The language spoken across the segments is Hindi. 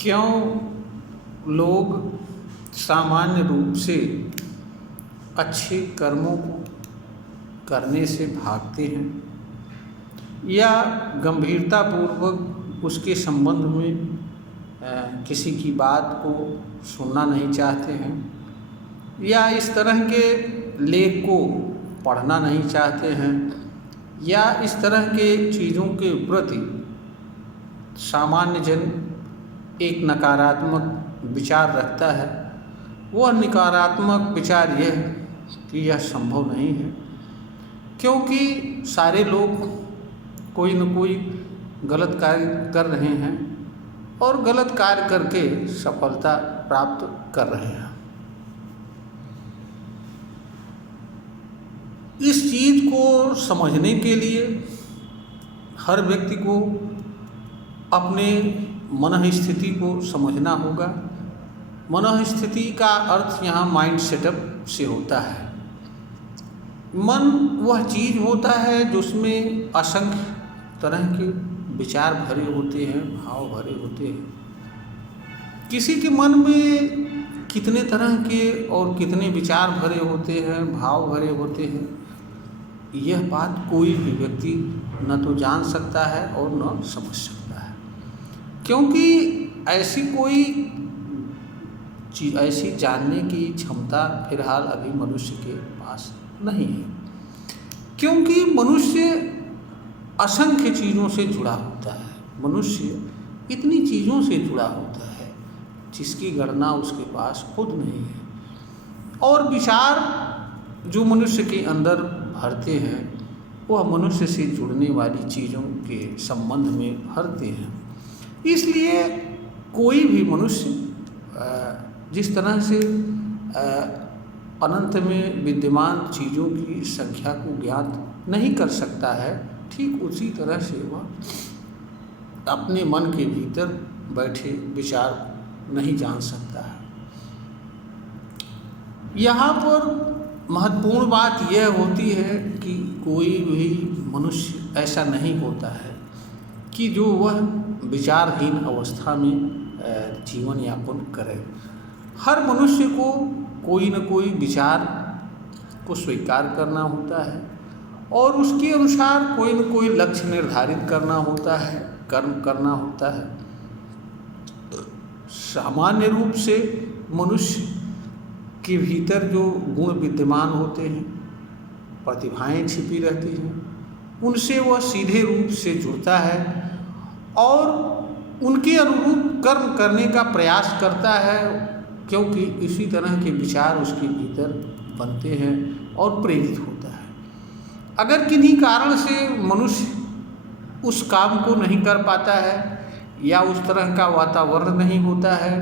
क्यों लोग सामान्य रूप से अच्छे कर्मों को करने से भागते हैं या गंभीरतापूर्वक उसके संबंध में किसी की बात को सुनना नहीं चाहते हैं या इस तरह के लेख को पढ़ना नहीं चाहते हैं या इस तरह के चीज़ों के प्रति सामान्य जन एक नकारात्मक विचार रखता है। वह नकारात्मक विचार यह है कि यह संभव नहीं है, क्योंकि सारे लोग कोई न कोई गलत कार्य कर रहे हैं और गलत कार्य करके सफलता प्राप्त कर रहे हैं। इस चीज़ को समझने के लिए हर व्यक्ति को अपने मन स्थिति को समझना होगा। मन स्थिति का अर्थ यहाँ माइंड सेटअप से होता है। मन वह चीज़ होता है जिसमें असंख्य तरह के विचार भरे होते हैं, भाव भरे होते हैं। किसी के मन में कितने तरह के और कितने विचार भरे होते हैं, भाव भरे होते हैं, यह बात कोई भी व्यक्ति न तो जान सकता है और न समझ सकता है, क्योंकि ऐसी कोई चीज़ ऐसी जानने की क्षमता फिलहाल अभी मनुष्य के पास नहीं है। क्योंकि मनुष्य असंख्य चीज़ों से जुड़ा होता है, मनुष्य इतनी चीज़ों से जुड़ा होता है जिसकी गणना उसके पास खुद नहीं है। और विचार जो मनुष्य के अंदर भरते हैं वह मनुष्य से जुड़ने वाली चीज़ों के संबंध में भरते हैं। इसलिए कोई भी मनुष्य जिस तरह से अनंत में विद्यमान चीज़ों की संख्या को ज्ञात नहीं कर सकता है, ठीक उसी तरह से वह अपने मन के भीतर बैठे विचार नहीं जान सकता है। यहाँ पर महत्वपूर्ण बात यह होती है कि कोई भी मनुष्य ऐसा नहीं होता है कि जो वह विचारहीन अवस्था में जीवन यापन करे। हर मनुष्य को कोई न कोई विचार को स्वीकार करना होता है और उसके अनुसार कोई न कोई लक्ष्य निर्धारित करना होता है, कर्म करना होता है। सामान्य रूप से मनुष्य के भीतर जो गुण विद्यमान होते हैं, प्रतिभाएं छिपी रहती हैं, उनसे वह सीधे रूप से जुड़ता है और उनके अनुरूप कर्म करने का प्रयास करता है, क्योंकि इसी तरह के विचार उसके भीतर बनते हैं और प्रेरित होता है। अगर किन्हीं कारण से मनुष्य उस काम को नहीं कर पाता है या उस तरह का वातावरण नहीं होता है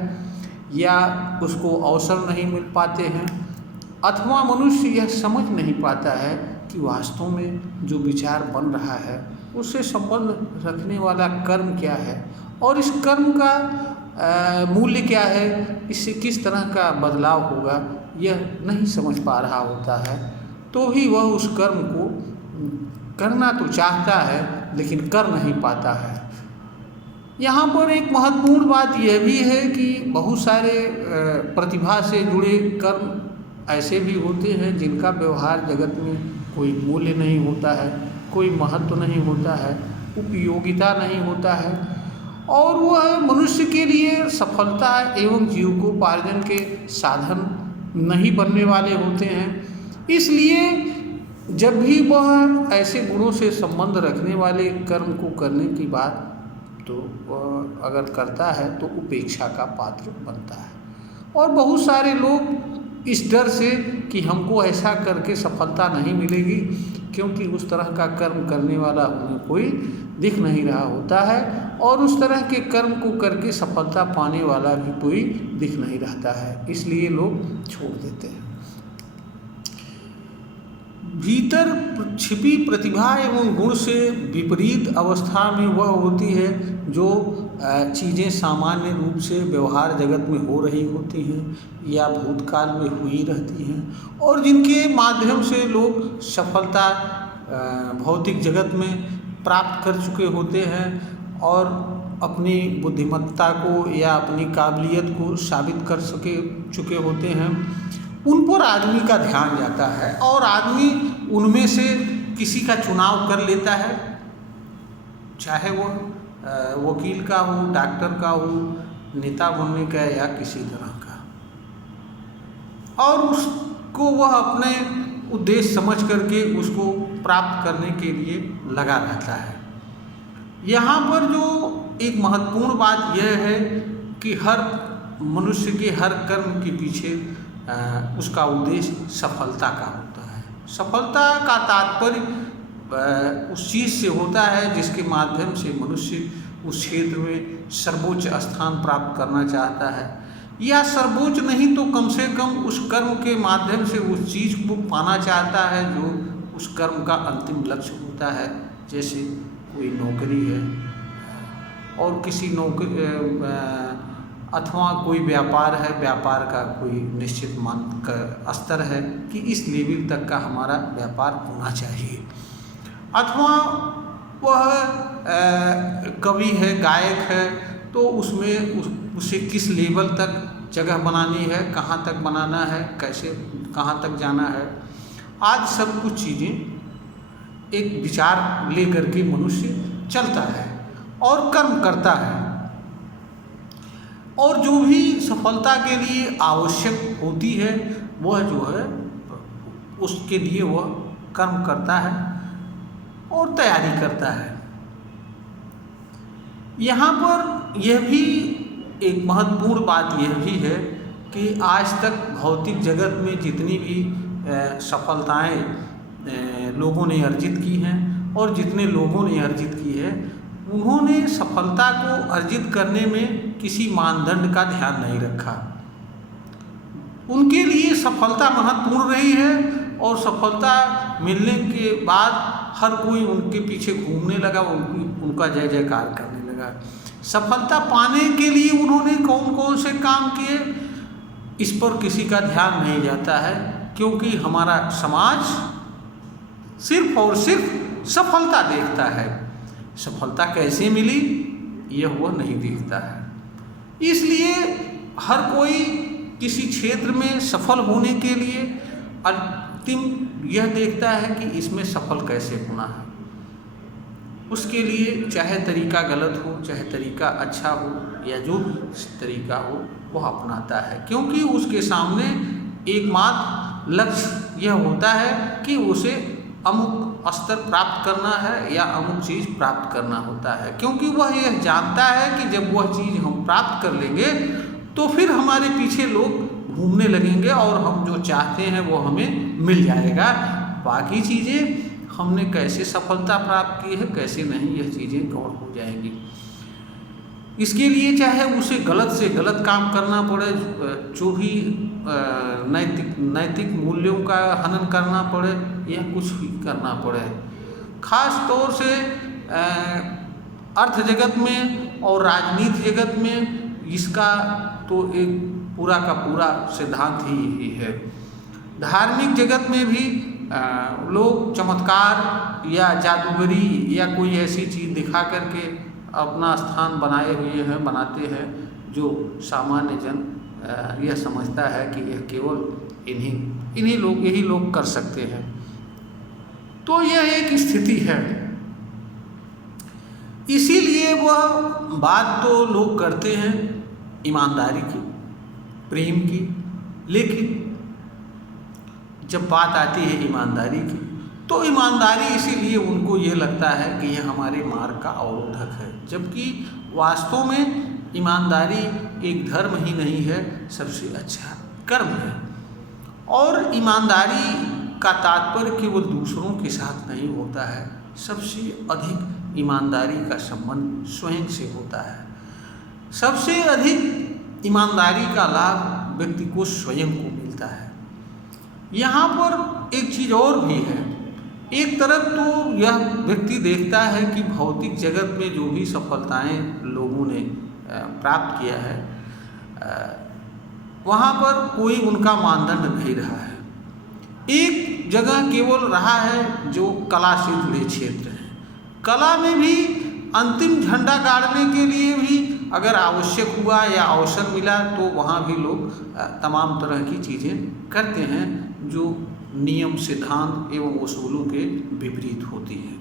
या उसको अवसर नहीं मिल पाते हैं, अथवा मनुष्य यह समझ नहीं पाता है कि वास्तव में जो विचार बन रहा है उससे संबंध रखने वाला कर्म क्या है और इस कर्म का मूल्य क्या है, इससे किस तरह का बदलाव होगा, यह नहीं समझ पा रहा होता है, तो ही वह उस कर्म को करना तो चाहता है लेकिन कर नहीं पाता है। यहाँ पर एक महत्वपूर्ण बात यह भी है कि बहुत सारे प्रतिभा से जुड़े कर्म ऐसे भी होते हैं जिनका व्यवहार जगत में कोई मूल्य नहीं होता है, कोई महत्व नहीं होता है, उपयोगिता नहीं होता है और वह मनुष्य के लिए सफलता एवं जीविकोपार्जन के साधन नहीं बनने वाले होते हैं। इसलिए जब भी वह ऐसे गुणों से संबंध रखने वाले कर्म को करने की बात तो वह अगर करता है तो उपेक्षा का पात्र बनता है। और बहुत सारे लोग इस डर से कि हमको ऐसा करके सफलता नहीं मिलेगी, क्योंकि उस तरह का कर्म करने वाला उन्हें कोई दिख नहीं रहा होता है और उस तरह के कर्म को करके सफलता पाने वाला भी कोई दिख नहीं रहता है, इसलिए लोग छोड़ देते हैं। भीतर छिपी प्रतिभा एवं गुण से विपरीत अवस्था में वह होती है जो चीज़ें सामान्य रूप से व्यवहार जगत में हो रही होती हैं या भूतकाल में हुई रहती हैं और जिनके माध्यम से लोग सफलता भौतिक जगत में प्राप्त कर चुके होते हैं और अपनी बुद्धिमत्ता को या अपनी काबिलियत को साबित कर चुके होते हैं, उन पर आदमी का ध्यान जाता है और आदमी उनमें से किसी का चुनाव कर लेता है, चाहे वो वकील का हो, डॉक्टर का हो, नेता बनने का या किसी तरह का, और उसको वह अपने उद्देश्य समझ करके उसको प्राप्त करने के लिए लगा रहता है। यहाँ पर जो एक महत्वपूर्ण बात यह है कि हर मनुष्य के हर कर्म के पीछे उसका उद्देश्य सफलता का होता है। सफलता का तात्पर्य उस चीज़ से होता है जिसके माध्यम से मनुष्य उस क्षेत्र में सर्वोच्च स्थान प्राप्त करना चाहता है, या सर्वोच्च नहीं तो कम से कम उस कर्म के माध्यम से उस चीज़ को पाना चाहता है जो उस कर्म का अंतिम लक्ष्य होता है। जैसे कोई नौकरी है और किसी नौकरी अथवा कोई व्यापार है, व्यापार का कोई निश्चित मान का स्तर है कि इस लेवल तक का हमारा व्यापार होना चाहिए, अथवा वह कवि है, गायक है, तो उसमें उसे किस लेवल तक जगह बनानी है, कहाँ तक बनाना है, कैसे कहाँ तक जाना है, आज सब कुछ चीज़ें एक विचार लेकर के मनुष्य चलता है और कर्म करता है, और जो भी सफलता के लिए आवश्यक होती है वह जो है उसके लिए वह कर्म करता है और तैयारी करता है। यहाँ पर यह भी एक महत्वपूर्ण बात यह भी है कि आज तक भौतिक जगत में जितनी भी सफलताएं लोगों ने अर्जित की हैं और जितने लोगों ने अर्जित की है, उन्होंने सफलता को अर्जित करने में किसी मानदंड का ध्यान नहीं रखा। उनके लिए सफलता महत्वपूर्ण रही है और सफलता मिलने के बाद हर कोई उनके पीछे घूमने लगा, उनका जय जयकार करने लगा। सफलता पाने के लिए उन्होंने कौन कौन से काम किए, इस पर किसी का ध्यान नहीं जाता है, क्योंकि हमारा समाज सिर्फ और सिर्फ सफलता देखता है। सफलता कैसे मिली यह वह नहीं देखता है। इसलिए हर कोई किसी क्षेत्र में सफल होने के लिए अंतिम यह देखता है कि इसमें सफल कैसे होना है। उसके लिए चाहे तरीका गलत हो, चाहे तरीका अच्छा हो, या जो भी तरीका हो वह अपनाता है, क्योंकि उसके सामने एकमात्र लक्ष्य यह होता है कि उसे अमुक स्तर प्राप्त करना है या अमुक चीज़ प्राप्त करना होता है, क्योंकि वह यह जानता है कि जब वह चीज़ हम प्राप्त कर लेंगे तो फिर हमारे पीछे लोग घूमने लगेंगे और हम जो चाहते हैं वो हमें मिल जाएगा। बाकी चीज़ें हमने कैसे सफलता प्राप्त की है, कैसे नहीं, यह चीज़ें गौर हो जाएंगी। इसके लिए चाहे उसे गलत से गलत काम करना पड़े, जो भी नैतिक मूल्यों का हनन करना पड़े या कुछ भी करना पड़े। खास तौर से अर्थ जगत में और राजनीति जगत में इसका तो एक पूरा का पूरा सिद्धांत ही है। धार्मिक जगत में भी लोग चमत्कार या जादूगरी या कोई ऐसी चीज़ दिखा करके अपना स्थान बनाए हुए हैं, बनाते हैं, जो सामान्य जन यह समझता है कि यह केवल यही लोग कर सकते हैं। तो यह एक स्थिति है। इसीलिए वह बात तो लोग करते हैं ईमानदारी की, प्रेम की, लेकिन जब बात आती है ईमानदारी की तो ईमानदारी इसीलिए उनको ये लगता है कि यह हमारे मार्ग का अवरोधक है, जबकि वास्तव में ईमानदारी एक धर्म ही नहीं है, सबसे अच्छा कर्म है। और ईमानदारी का तात्पर्य केवल दूसरों के साथ नहीं होता है, सबसे अधिक ईमानदारी का संबंध स्वयं से होता है। सबसे अधिक ईमानदारी का लाभ व्यक्ति को स्वयं को मिलता है। यहाँ पर एक चीज़ और भी है। एक तरफ तो यह व्यक्ति देखता है कि भौतिक जगत में जो भी सफलताएं लोगों ने प्राप्त किया है, वहाँ पर कोई उनका मानदंड नहीं रहा है। एक जगह केवल रहा है जो कला से जुड़े क्षेत्र हैं। कला में भी अंतिम झंडा गाड़ने के लिए भी अगर आवश्यक हुआ या अवसर मिला तो वहाँ भी लोग तमाम तरह की चीज़ें करते हैं जो नियम, सिद्धांत एवं उसूलों के विपरीत होती है।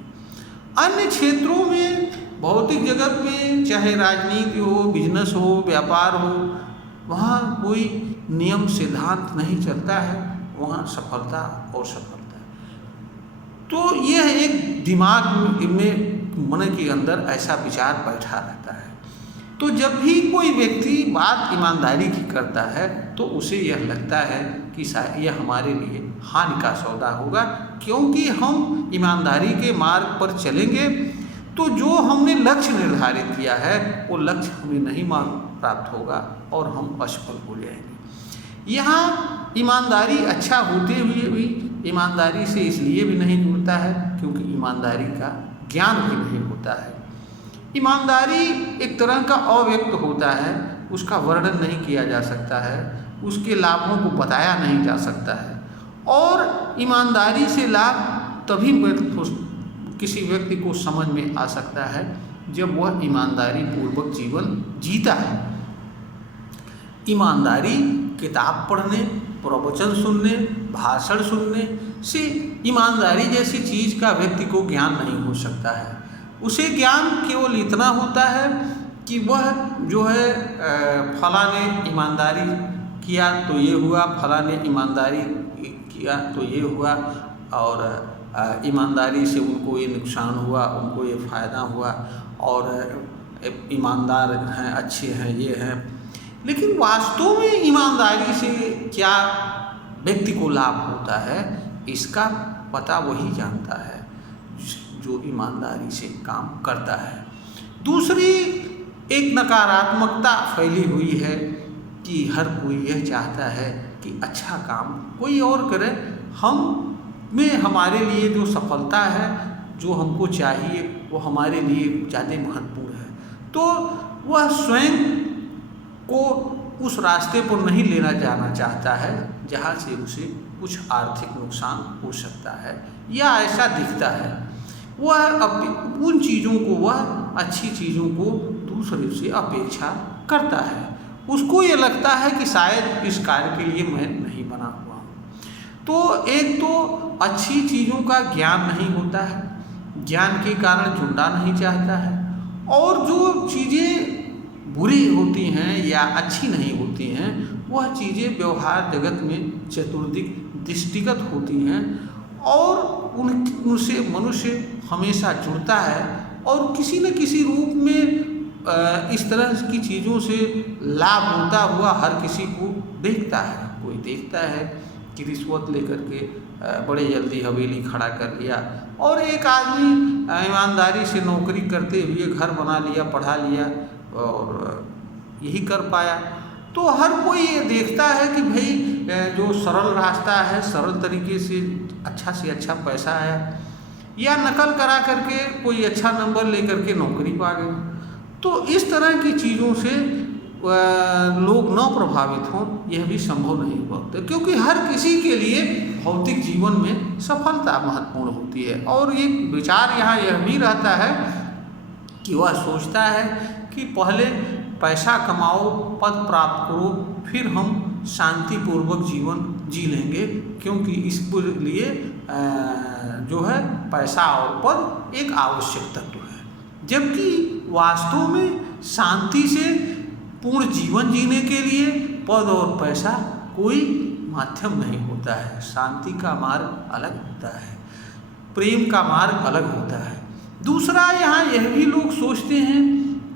अन्य क्षेत्रों में, भौतिक जगत में, चाहे राजनीति हो, बिजनेस हो, व्यापार हो, वहाँ कोई नियम सिद्धांत नहीं चलता है, वहाँ सफलता और सफलता है। तो यह एक दिमाग में, मन के अंदर ऐसा विचार बैठा रहता है। तो जब भी कोई व्यक्ति बात ईमानदारी की करता है तो उसे यह लगता है कि शायद यह हमारे लिए हानि का सौदा होगा, क्योंकि हम ईमानदारी के मार्ग पर चलेंगे तो जो हमने लक्ष्य निर्धारित किया है वो लक्ष्य हमें नहीं प्राप्त होगा और हम असफल हो जाएंगे। यहाँ ईमानदारी अच्छा होते हुए भी ईमानदारी से इसलिए भी नहीं जुड़ता है क्योंकि ईमानदारी का ज्ञान भी नहीं होता है। ईमानदारी एक तरह का अव्यक्त होता है, उसका वर्णन नहीं किया जा सकता है, उसके लाभों को बताया नहीं जा सकता है। और ईमानदारी से लाभ तभी किसी व्यक्ति को समझ में आ सकता है जब वह ईमानदारी पूर्वक जीवन जीता है। ईमानदारी किताब पढ़ने, प्रवचन सुनने, भाषण सुनने से ईमानदारी जैसी चीज़ का व्यक्ति को ज्ञान नहीं हो सकता है। उसे ज्ञान केवल इतना होता है कि वह जो है फला ने ईमानदारी किया तो ये हुआ, फला ने ईमानदारी किया तो ये हुआ, और ईमानदारी से उनको ये नुकसान हुआ, उनको ये फ़ायदा हुआ, और ईमानदार हैं, अच्छे हैं, ये हैं। लेकिन वास्तव में ईमानदारी से क्या व्यक्ति को लाभ होता है, इसका पता वही जानता है जो ईमानदारी से काम करता है। दूसरी एक नकारात्मकता फैली हुई है कि हर कोई यह चाहता है कि अच्छा काम कोई और करे, हम में हमारे लिए जो सफलता है, जो हमको चाहिए, वो हमारे लिए ज़्यादा महत्वपूर्ण है। तो वह स्वयं को उस रास्ते पर नहीं लेना जाना चाहता है जहाँ से उसे कुछ आर्थिक नुकसान हो सकता है या ऐसा दिखता है। वह उन चीज़ों को, वह अच्छी चीज़ों को दूसरे से अपेक्षा करता है। उसको ये लगता है कि शायद इस कार्य के लिए मैं नहीं बना हुआ हूँ। तो एक तो अच्छी चीज़ों का ज्ञान नहीं होता है, ज्ञान के कारण जुड़ना नहीं चाहता है, और जो चीज़ें बुरी होती हैं या अच्छी नहीं होती हैं वह चीज़ें व्यवहार जगत में चतुर्दिक दृष्टिगत होती हैं और उनसे मनुष्य हमेशा जुड़ता है और किसी न किसी रूप में इस तरह की चीज़ों से लाभ होता हुआ हर किसी को देखता है। कोई देखता है कि रिश्वत लेकर के बड़े जल्दी हवेली खड़ा कर लिया, और एक आदमी ईमानदारी से नौकरी करते हुए घर बना लिया, पढ़ा लिया और यही कर पाया। तो हर कोई ये देखता है कि भाई जो सरल रास्ता है, सरल तरीके से अच्छा पैसा आया, या नकल करा करके कोई अच्छा नंबर लेकर के नौकरी पा गए। तो इस तरह की चीज़ों से लोग न प्रभावित हों यह भी संभव नहीं होता, क्योंकि हर किसी के लिए भौतिक जीवन में सफलता महत्वपूर्ण होती है। और एक विचार यहाँ यह भी रहता है कि वह सोचता है कि पहले पैसा कमाओ, पद प्राप्त करो, फिर हम शांतिपूर्वक जीवन जी लेंगे, क्योंकि इसके लिए जो है पैसा और पद एक आवश्यक तत्व है। जबकि वास्तव में शांति से पूर्ण जीवन जीने के लिए पद और पैसा कोई माध्यम नहीं होता है। शांति का मार्ग अलग होता है, प्रेम का मार्ग अलग होता है। दूसरा, यहाँ यह भी लोग सोचते हैं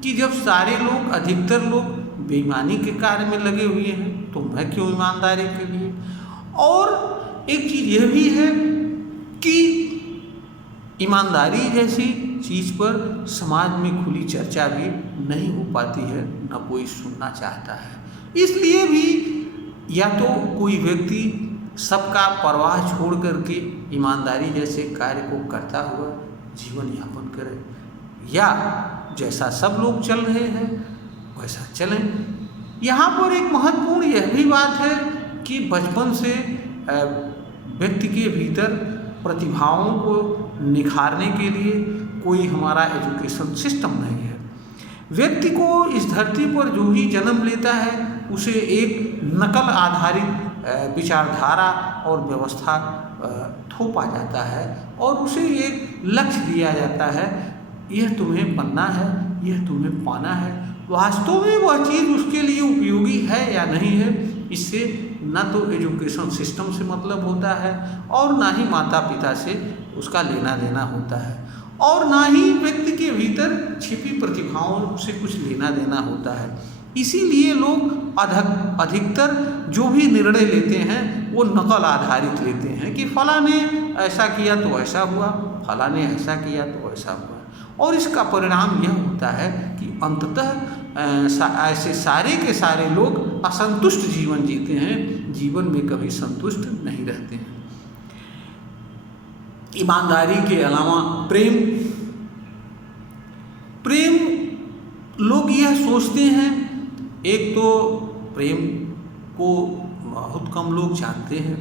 कि जब सारे लोग, अधिकतर लोग बेईमानी के कार्य में लगे हुए हैं तो मैं क्यों ईमानदारी के लिए। और एक चीज़ यह भी है कि ईमानदारी जैसी चीज़ पर समाज में खुली चर्चा भी नहीं हो पाती है, न कोई सुनना चाहता है। इसलिए भी या तो कोई व्यक्ति सबका परवाह छोड़ करके ईमानदारी जैसे कार्य को करता हुआ जीवन यापन करे, या जैसा सब लोग चल रहे हैं वैसा चलें। यहाँ पर एक महत्वपूर्ण यह भी बात है कि बचपन से व्यक्ति के भीतर प्रतिभाओं को निखारने के लिए, कोई हमारा एजुकेशन सिस्टम नहीं है। व्यक्ति को इस धरती पर जो भी जन्म लेता है उसे एक नकल आधारित विचारधारा और व्यवस्था थोपा जाता है और उसे एक लक्ष्य दिया जाता है, यह तुम्हें बनना है, यह तुम्हें पाना है। वास्तव में वह चीज़ उसके लिए उपयोगी है या नहीं है, इससे ना तो एजुकेशन सिस्टम से मतलब होता है और ना ही माता पिता से उसका लेना देना होता है और ना ही व्यक्ति के भीतर छिपी प्रतिभाओं से कुछ लेना देना होता है। इसीलिए लोग अधिकतर जो भी निर्णय लेते हैं वो नकल आधारित लेते हैं कि फला ने ऐसा किया तो ऐसा हुआ, फला ने ऐसा किया तो ऐसा हुआ, और इसका परिणाम यह होता है कि अंततः ऐसे सारे के सारे लोग असंतुष्ट जीवन जीते हैं, जीवन में कभी संतुष्ट नहीं रहते हैं। ईमानदारी के अलावा प्रेम लोग यह सोचते हैं, एक तो प्रेम को बहुत कम लोग जानते हैं,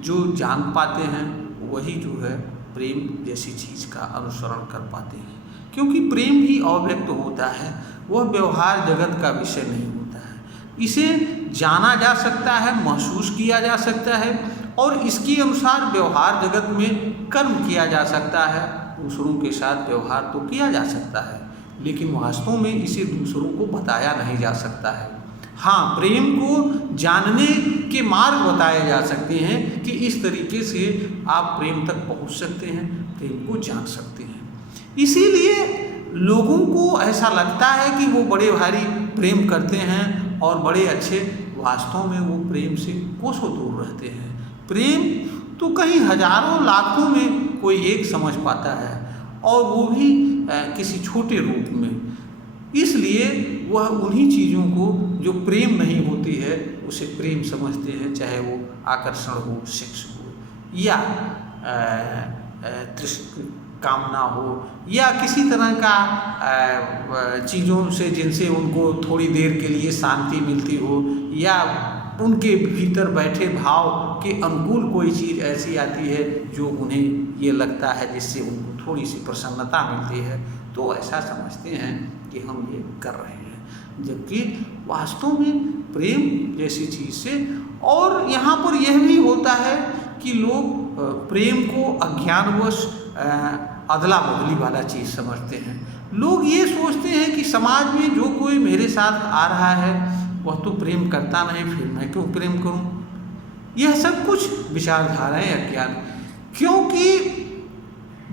जो जान पाते हैं वही जो है प्रेम जैसी चीज़ का अनुसरण कर पाते हैं, क्योंकि प्रेम ही अव्यक्त होता है, वह व्यवहार जगत का विषय नहीं होता है। इसे जाना जा सकता है, महसूस किया जा सकता है और इसके अनुसार व्यवहार जगत में कर्म किया जा सकता है, दूसरों के साथ व्यवहार तो किया जा सकता है, लेकिन वास्तव में इसे दूसरों को बताया नहीं जा सकता है। हाँ, प्रेम को जानने के मार्ग बताए जा सकते हैं कि इस तरीके से आप प्रेम तक पहुंच सकते हैं, प्रेम को जान सकते हैं। इसीलिए लोगों को ऐसा लगता है कि वो बड़े भारी प्रेम करते हैं और बड़े अच्छे, वास्तव में वो प्रेम से कोसों दूर रहते हैं। प्रेम तो कहीं हजारों लाखों में कोई एक समझ पाता है और वो भी किसी छोटे रूप में। इसलिए वह उन्हीं चीज़ों को जो प्रेम नहीं होती है उसे प्रेम समझते हैं, चाहे वो आकर्षण हो, सेक्स हो या कामना हो या किसी तरह का चीज़ों से जिनसे उनको थोड़ी देर के लिए शांति मिलती हो या उनके भीतर बैठे भाव के अनुकूल कोई चीज़ ऐसी आती है जो उन्हें ये लगता है जिससे उनको थोड़ी सी प्रसन्नता मिलती है, तो ऐसा समझते हैं कि हम ये कर रहे हैं, जबकि वास्तव में प्रेम जैसी चीज़ से। और यहाँ पर यह भी होता है कि लोग प्रेम को अज्ञानवश अदला बदली वाला चीज़ समझते हैं। लोग ये सोचते हैं कि समाज में जो कोई मेरे साथ आ रहा है वह तो प्रेम करता नहीं, फिर मैं क्यों प्रेम करूं। यह सब कुछ विचारधाराएं अज्ञान, क्योंकि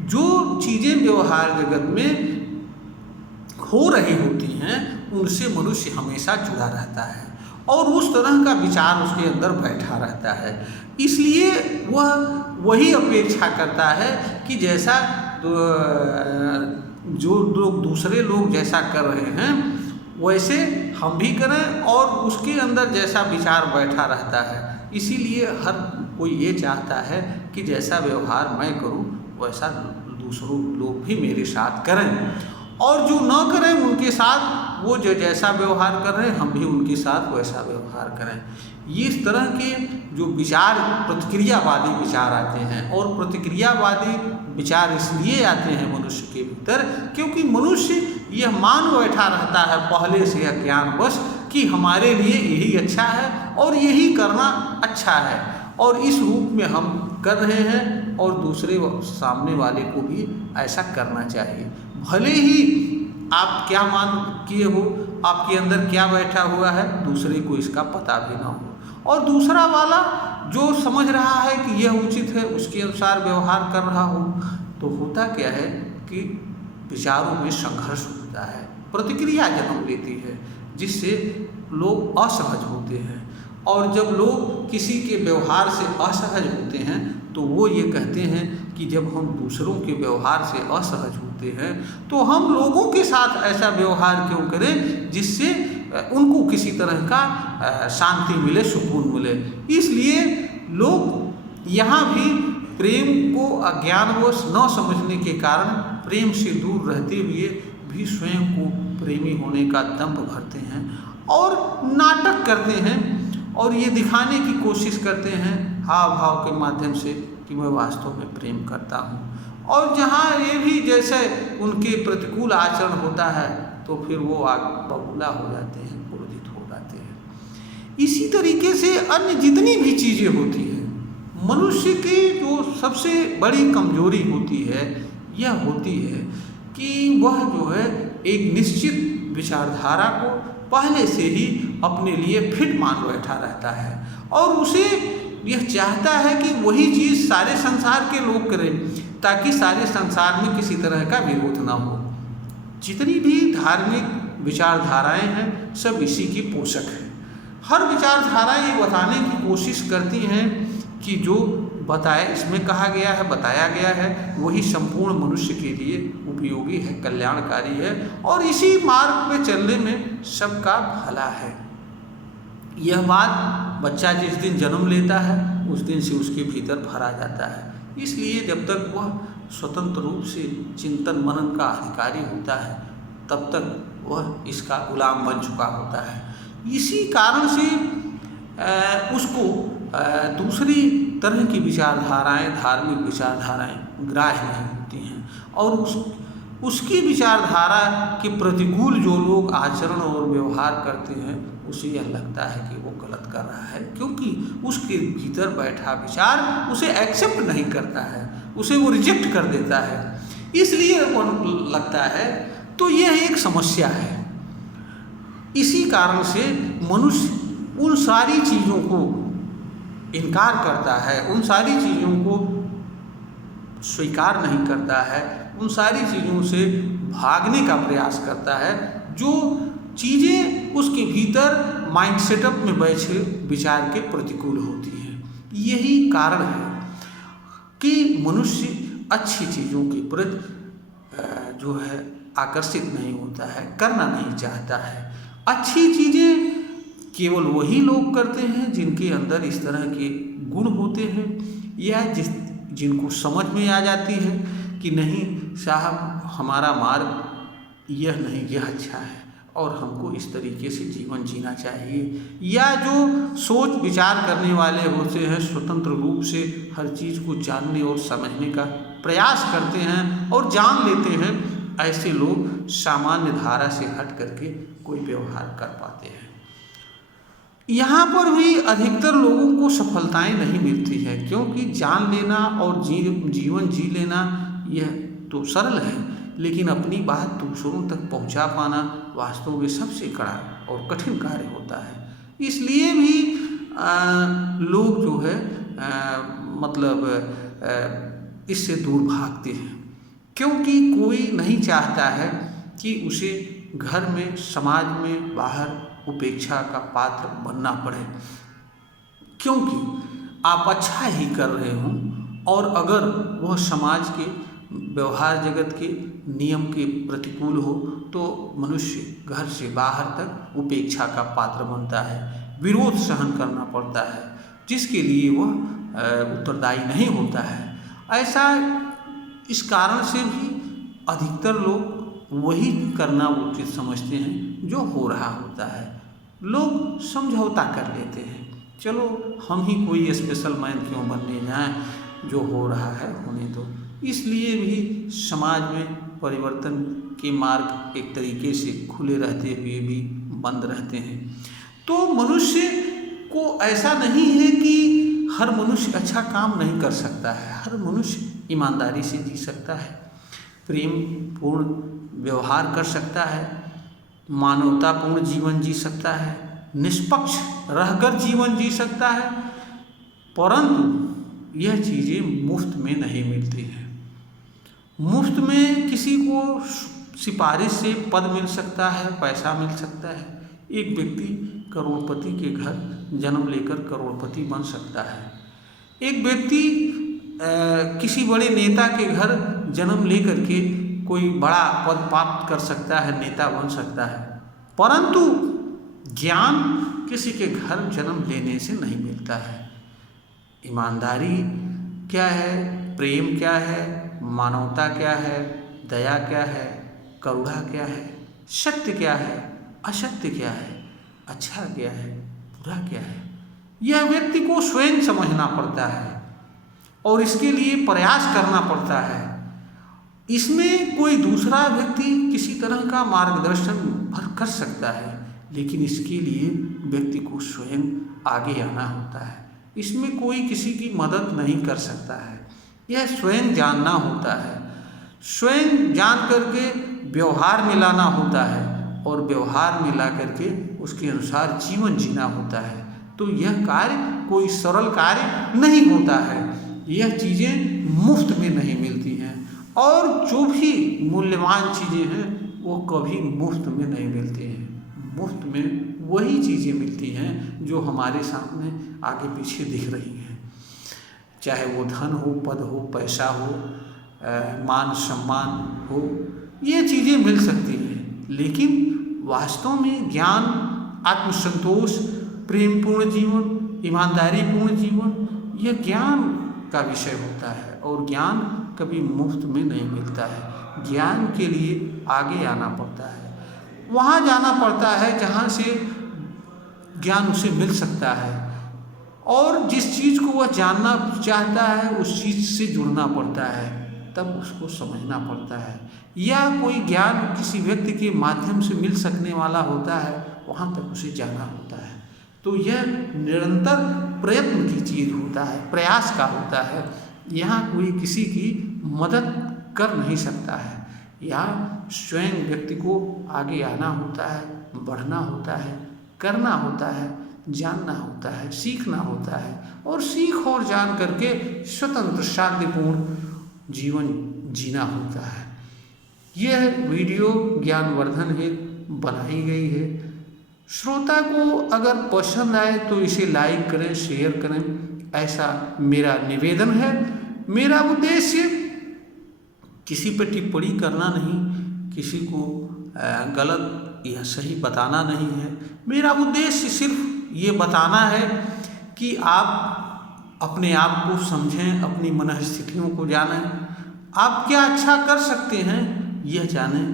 जो चीज़ें व्यवहार जगत में हो रही होती हैं उनसे मनुष्य हमेशा जुड़ा रहता है और उस तरह का विचार उसके अंदर बैठा रहता है। इसलिए वह वही अपेक्षा करता है कि जैसा जो लोग दूसरे लोग जैसा कर रहे हैं वैसे हम भी करें, और उसके अंदर जैसा विचार बैठा रहता है। इसीलिए हर कोई ये चाहता है कि जैसा व्यवहार मैं करूं वैसा दूसरों लोग भी मेरे साथ करें, और जो न करें उनके साथ वो जो जैसा व्यवहार कर रहे हैं हम भी उनके साथ वैसा व्यवहार करें। ये इस तरह के जो विचार प्रतिक्रियावादी विचार आते हैं, और प्रतिक्रियावादी विचार इसलिए आते हैं मनुष्य के भीतर क्योंकि मनुष्य यह मान बैठा रहता है पहले से अज्ञानवश कि हमारे लिए यही अच्छा है और यही करना अच्छा है, और इस रूप में हम कर रहे हैं और दूसरे सामने वाले को भी ऐसा करना चाहिए। भले ही आप क्या मान किए हो, आपके अंदर क्या बैठा हुआ है, दूसरे को इसका पता भी ना हो, और दूसरा वाला जो समझ रहा है कि यह उचित है उसके अनुसार व्यवहार कर रहा हो, तो होता क्या है कि विचारों में संघर्ष होता है, प्रतिक्रिया जन्म लेती है, जिससे लोग असहज होते हैं। और जब लोग किसी के व्यवहार से असहज होते हैं तो वो ये कहते हैं कि जब हम दूसरों के व्यवहार से असहज होते हैं तो हम लोगों के साथ ऐसा व्यवहार क्यों करें जिससे उनको किसी तरह का शांति मिले, सुकून मिले। इसलिए लोग यहाँ भी प्रेम को अज्ञानवश न समझने के कारण प्रेम से दूर रहते हुए भी स्वयं को प्रेमी होने का दंभ भरते हैं और नाटक करते हैं और ये दिखाने की कोशिश करते हैं हाव भाव के माध्यम से कि मैं वास्तव में प्रेम करता हूँ, और जहाँ ये भी जैसे उनके प्रतिकूल आचरण होता है तो फिर वो आग बबूला हो जाते हैं, क्रोधित हो जाते हैं। इसी तरीके से अन्य जितनी भी चीज़ें होती हैं, मनुष्य की जो सबसे बड़ी कमजोरी होती है यह होती है कि वह जो है एक निश्चित विचारधारा को पहले से ही अपने लिए फिट मान बैठा रहता है और उसे यह चाहता है कि वही चीज़ सारे संसार के लोग करें ताकि सारे संसार में किसी तरह का विरोध ना हो। जितनी भी धार्मिक विचारधाराएं हैं सब इसी की पोषक है। हर विचारधारा ये बताने की कोशिश करती हैं कि जो इसमें कहा गया है, बताया गया है, वही संपूर्ण मनुष्य के लिए उपयोगी है, कल्याणकारी है और इसी मार्ग पे चलने में सबका भला है। यह बात बच्चा जिस दिन जन्म लेता है उस दिन से उसके भीतर भरा जाता है। इसलिए जब तक वह स्वतंत्र रूप से चिंतन मनन का अधिकारी होता है तब तक वह इसका गुलाम बन चुका होता है। इसी कारण से उसको दूसरी तरह की विचारधाराएं, धार्मिक विचारधाराएं ग्राह्य नहीं होती हैं और उसकी विचारधारा के प्रतिकूल जो लोग आचरण और व्यवहार करते हैं उसे यह लगता है कि वो गलत कर रहा है, क्योंकि उसके भीतर बैठा विचार उसे एक्सेप्ट नहीं करता है, उसे वो रिजेक्ट कर देता है, इसलिए वो लगता है। तो यह एक समस्या है। इसी कारण से मनुष्य उन सारी चीज़ों को इनकार करता है, उन सारी चीज़ों को स्वीकार नहीं करता है, उन सारी चीज़ों से भागने का प्रयास करता है जो चीज़ें उसके भीतर माइंड सेटअप में बैठे विचार के प्रतिकूल होती हैं। यही कारण है कि मनुष्य अच्छी चीज़ों के प्रति जो है आकर्षित नहीं होता है, करना नहीं चाहता है। अच्छी चीज़ें केवल वही लोग करते हैं जिनके अंदर इस तरह के गुण होते हैं या जिनको समझ में आ जाती है कि नहीं साहब हमारा मार्ग यह नहीं, यह अच्छा है और हमको इस तरीके से जीवन जीना चाहिए। या जो सोच विचार करने वाले होते हैं, स्वतंत्र रूप से हर चीज़ को जानने और समझने का प्रयास करते हैं और जान लेते हैं, ऐसे लोग सामान्य धारा से हट करके कोई व्यवहार कर पाते हैं। यहाँ पर भी अधिकतर लोगों को सफलताएं नहीं मिलती है, क्योंकि जान लेना और जीवन जी लेना यह तो सरल है, लेकिन अपनी बात दूसरों तक पहुँचा पाना वास्तव में सबसे कड़ा और कठिन कार्य होता है। इसलिए भी लोग जो है इससे दूर भागते हैं, क्योंकि कोई नहीं चाहता है कि उसे घर में, समाज में, बाहर उपेक्षा का पात्र बनना पड़े, क्योंकि आप अच्छा ही कर रहे हों और अगर वह समाज के व्यवहार जगत के नियम के प्रतिकूल हो तो मनुष्य घर से बाहर तक उपेक्षा का पात्र बनता है, विरोध सहन करना पड़ता है, जिसके लिए वह उत्तरदायी नहीं होता है। ऐसा इस कारण से भी अधिकतर लोग वही करना उचित समझते हैं जो हो रहा होता है। लोग समझौता कर लेते हैं, चलो हम ही कोई स्पेशल मैन क्यों बनने जाएं, जो हो रहा है होने दो। इसलिए भी समाज में परिवर्तन के मार्ग एक तरीके से खुले रहते हुए भी बंद रहते हैं। तो मनुष्य को ऐसा नहीं है कि हर मनुष्य अच्छा काम नहीं कर सकता है, हर मनुष्य ईमानदारी से जी सकता है, प्रेम पूर्ण व्यवहार कर सकता है, मानवतापूर्ण जीवन जी सकता है, निष्पक्ष रहकर जीवन जी सकता है, परंतु यह चीज़ें मुफ्त में नहीं मिलती हैं। मुफ्त में किसी को सिफारिश से पद मिल सकता है, पैसा मिल सकता है। एक व्यक्ति करोड़पति के घर जन्म लेकर करोड़पति बन सकता है, एक व्यक्ति किसी बड़े नेता के घर जन्म लेकर के कोई बड़ा पद प्राप्त कर सकता है, नेता बन सकता है, परंतु ज्ञान किसी के घर जन्म लेने से नहीं मिलता है। ईमानदारी क्या है, प्रेम क्या है, मानवता क्या है, दया क्या है, करुणा क्या है, सत्य क्या है, असत्य क्या है, अच्छा क्या है, बुरा क्या है, यह व्यक्ति को स्वयं समझना पड़ता है और इसके लिए प्रयास करना पड़ता है। इसमें कोई दूसरा व्यक्ति किसी तरह का मार्गदर्शन कर सकता है, लेकिन इसके लिए व्यक्ति को स्वयं आगे आना होता है। इसमें कोई किसी की मदद नहीं कर सकता है, यह स्वयं जानना होता है। स्वयं जान करके व्यवहार में लाना होता है और व्यवहार में ला करके उसके अनुसार जीवन जीना होता है। तो यह कार्य कोई सरल कार्य नहीं होता है। यह चीज़ें मुफ्त में नहीं मिलती हैं, और जो भी मूल्यवान चीज़ें हैं वो कभी मुफ्त में नहीं मिलती हैं। मुफ्त में वही चीज़ें मिलती हैं जो हमारे सामने आगे पीछे दिख रही हैं, चाहे वो धन हो, पद हो, पैसा हो, मान सम्मान हो, ये चीज़ें मिल सकती हैं। लेकिन वास्तव में ज्ञान, आत्मसंतोष, प्रेम पूर्ण जीवन, ईमानदारी पूर्ण जीवन, यह ज्ञान का विषय होता है। और ज्ञान कभी मुफ्त में नहीं मिलता है। ज्ञान के लिए आगे आना पड़ता है, वहाँ जाना पड़ता है जहाँ से ज्ञान उसे मिल सकता है, और जिस चीज़ को वह जानना चाहता है उस चीज़ से जुड़ना पड़ता है, तब उसको समझना पड़ता है। या कोई ज्ञान किसी व्यक्ति के माध्यम से मिल सकने वाला होता है, वहाँ तक उसे जाना होता है। तो यह निरंतर प्रयत्न की चीज़ होता है, प्रयास का होता है। यहाँ कोई किसी की मदद कर नहीं सकता है। यहाँ स्वयं व्यक्ति को आगे आना होता है, बढ़ना होता है, करना होता है, जानना होता है, सीखना होता है, और सीख और जान करके स्वतंत्र शांतिपूर्ण जीवन जीना होता है। यह वीडियो ज्ञानवर्धन हेतु बनाई गई है। श्रोता को अगर पसंद आए तो इसे लाइक करें, शेयर करें, ऐसा मेरा निवेदन है। मेरा उद्देश्य किसी पर टिप्पणी करना नहीं, किसी को गलत या सही बताना नहीं है। मेरा उद्देश्य सिर्फ ये बताना है कि आप अपने आप को समझें, अपनी मनस्थितियों को जानें, आप क्या अच्छा कर सकते हैं यह जानें,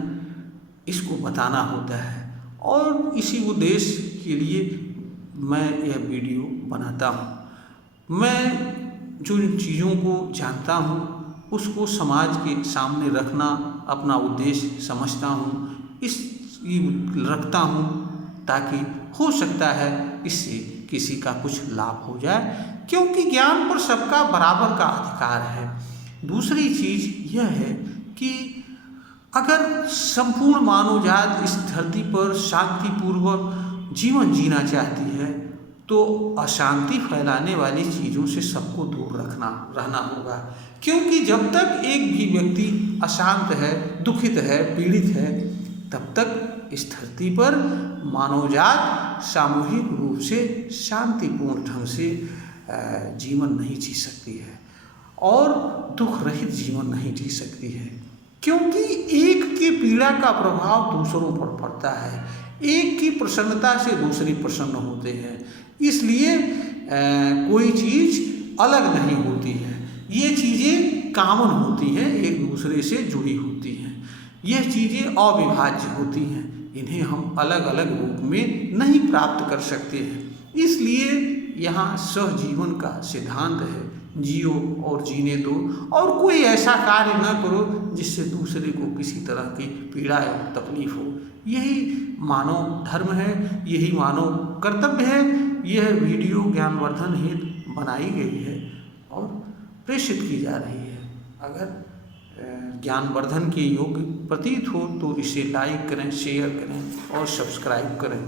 इसको बताना होता है। और इसी उद्देश्य के लिए मैं यह वीडियो बनाता हूँ। मैं जो इन चीज़ों को जानता हूँ उसको समाज के सामने रखना अपना उद्देश्य समझता हूँ, इस रखता हूँ, ताकि हो सकता है इससे किसी का कुछ लाभ हो जाए, क्योंकि ज्ञान पर सबका बराबर का अधिकार है। दूसरी चीज़ यह है कि अगर संपूर्ण मानवजात इस धरती पर शांतिपूर्वक जीवन जीना चाहती है तो अशांति फैलाने वाली चीज़ों से सबको दूर रहना होगा। क्योंकि जब तक एक भी व्यक्ति अशांत है, दुखित है, पीड़ित है, तब तक इस धरती पर मानवजात सामूहिक रूप से शांतिपूर्ण ढंग से जीवन नहीं जी सकती है और दुख रहित जीवन नहीं जी सकती है। क्योंकि एक की पीड़ा का प्रभाव दूसरों पर पड़ता है, एक की प्रसन्नता से दूसरे प्रसन्न होते हैं। इसलिए कोई चीज़ अलग नहीं होती है, ये चीज़ें कॉमन होती हैं, एक दूसरे से जुड़ी होती हैं। यह चीज़ें अविभाज्य होती हैं, इन्हें हम अलग अलग रूप में नहीं प्राप्त कर सकते हैं। इसलिए यहाँ सहजीवन का सिद्धांत है, जियो और जीने दो, और कोई ऐसा कार्य न करो जिससे दूसरे को किसी तरह की पीड़ा या तकलीफ हो। यही मानव धर्म है, यही मानव कर्तव्य है। यह वीडियो ज्ञानवर्धन हेतु बनाई गई है और प्रेषित की जा रही है। अगर ज्ञानवर्धन के योग्य प्रतीत हो तो इसे लाइक करें, शेयर करें और सब्सक्राइब करें।